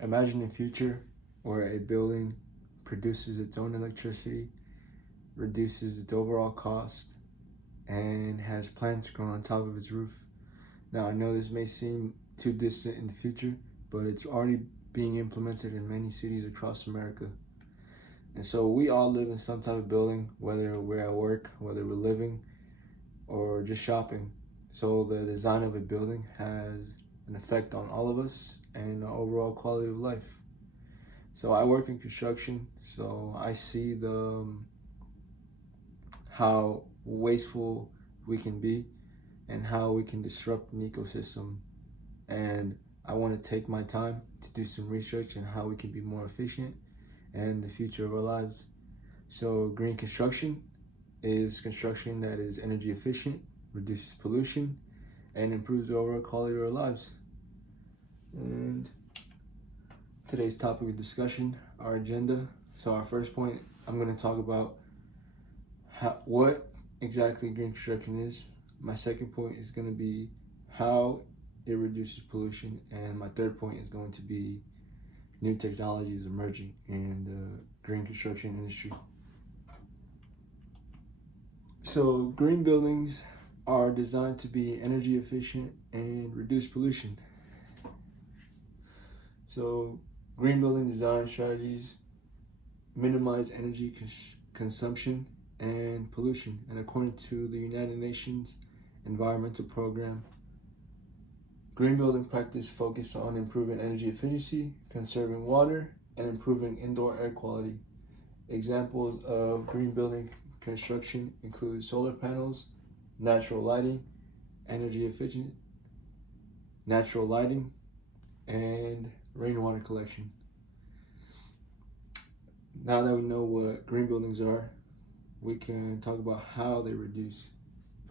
Imagine a future where a building produces its own electricity, reduces its overall cost, and has plants growing on top of its roof. Now, I know this may seem too distant in the future, but it's already being implemented in many cities across America. And so we all live in some type of building, whether we're at work, whether we're living, or just shopping. So the design of a building has an effect on all of us and our overall quality of life. So I work in construction, so I see how wasteful we can be and how we can disrupt an ecosystem. And I want to take my time to do some research on how we can be more efficient and the future of our lives. So green construction is construction that is energy efficient, reduces pollution, and improves the overall quality of our lives. And today's topic of discussion, our agenda. So our first point, I'm going to talk about what exactly green construction is. My second point is going to be how it reduces pollution, and my third point is going to be new technologies emerging in the green construction industry. So green buildings are designed to be energy efficient and reduce pollution. So green building design strategies minimize energy consumption and pollution. And according to the United Nations Environmental Program, green building practice focus on improving energy efficiency, conserving water, and improving indoor air quality. Examples of green building construction include solar panels, natural lighting, energy efficient, natural lighting, and rainwater collection. Now that we know what green buildings are, we can talk about how they reduce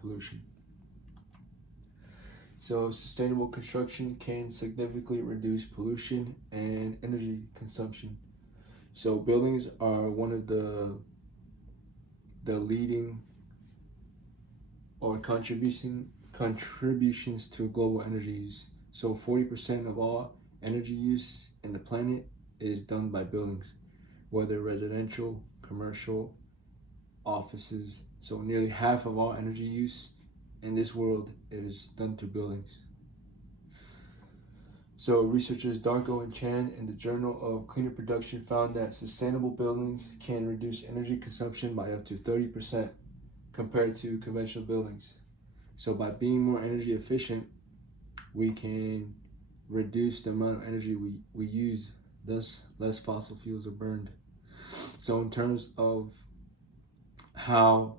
pollution. So sustainable construction can significantly reduce pollution and energy consumption. So buildings are one of the leading or contributions to global energy use. So 40% of all energy use in the planet is done by buildings, whether residential, commercial, offices. So nearly half of all energy use in this world is done through buildings. So researchers Darko and Chan in the Journal of Cleaner Production found that sustainable buildings can reduce energy consumption by up to 30% compared to conventional buildings. So by being more energy efficient, we can reduce the amount of energy we use, thus less fossil fuels are burned. So in terms of how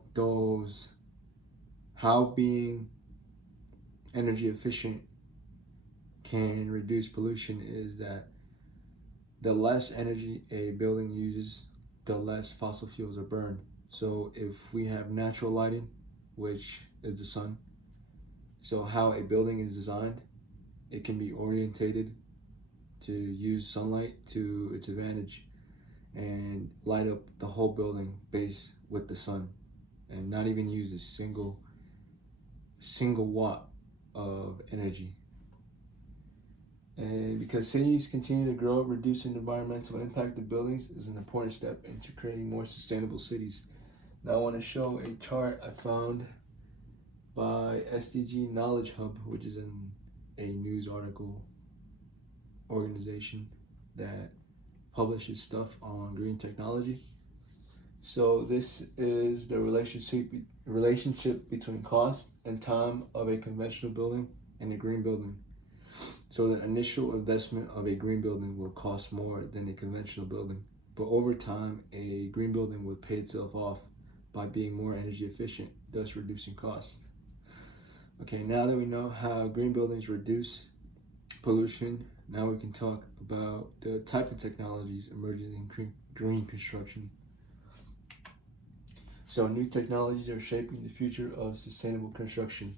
being energy efficient can reduce pollution is that the less energy a building uses, the less fossil fuels are burned. So if we have natural lighting, which is the sun, so how a building is designed, it can be orientated to use sunlight to its advantage and light up the whole building based with the sun and not even use a single watt of energy. And because cities continue to grow, reducing the environmental impact of buildings is an important step into creating more sustainable cities. Now I want to show a chart I found by SDG Knowledge Hub, which is a news article organization that publishes stuff on green technology. So this is the relationship between cost and time of a conventional building and a green building. So the initial investment of a green building will cost more than a conventional building, but over time a green building will pay itself off by being more energy efficient, thus reducing costs. Okay, now that we know how green buildings reduce pollution, now we can talk about the type of technologies emerging in green construction. So new technologies are shaping the future of sustainable construction.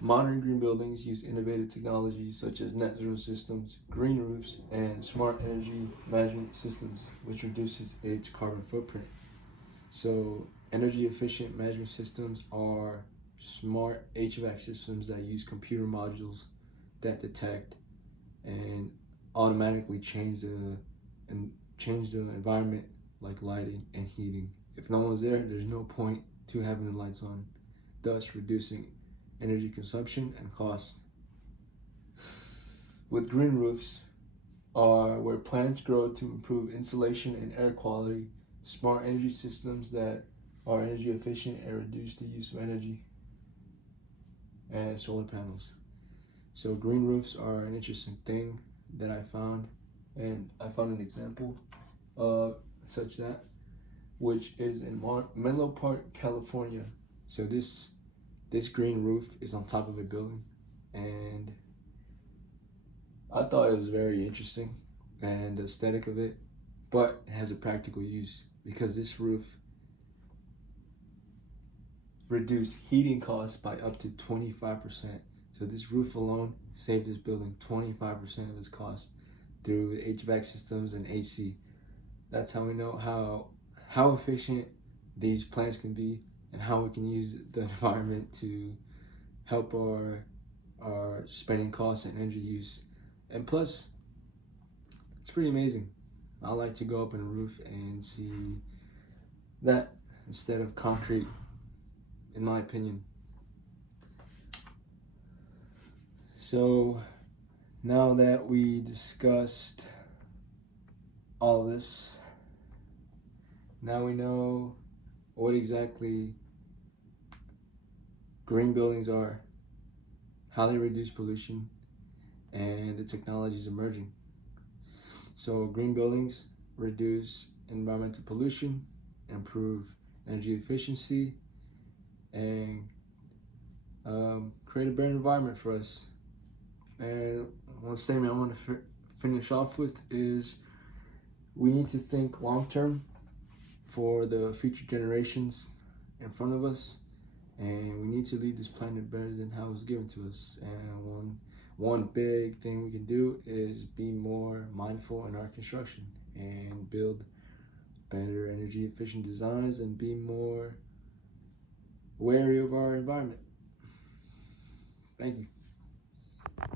Modern green buildings use innovative technologies such as net zero systems, green roofs, and smart energy management systems, which reduces its carbon footprint. So energy efficient management systems are smart HVAC systems that use computer modules that detect and automatically change the environment, like lighting and heating. If no one's there, there's no point to having the lights on, thus reducing energy consumption and cost. With green roofs are where plants grow to improve insulation and air quality, smart energy systems that are energy efficient and reduce the use of energy, and solar panels. So green roofs are an interesting thing that I found, and I found an example of such that, which is in Menlo Park, California. So this green roof is on top of a building, and I thought it was very interesting and the aesthetic of it, but it has a practical use because this roof reduced heating costs by up to 25%. So this roof alone saved this building 25% of its cost through HVAC systems and AC. That's how we know how efficient these plants can be and how we can use the environment to help our spending costs and energy use. And plus, it's pretty amazing. I like to go up on a roof and see that instead of concrete, in my opinion. So now that we discussed all this, now we know what exactly green buildings are, how they reduce pollution, and the technologies emerging. So green buildings reduce environmental pollution, improve energy efficiency, and create a better environment for us. And one statement I want to finish off with is we need to think long term for the future generations in front of us, and we need to leave this planet better than how it was given to us. And one big thing we can do is be more mindful in our construction and build better energy efficient designs and be more wary of our environment. Thank you.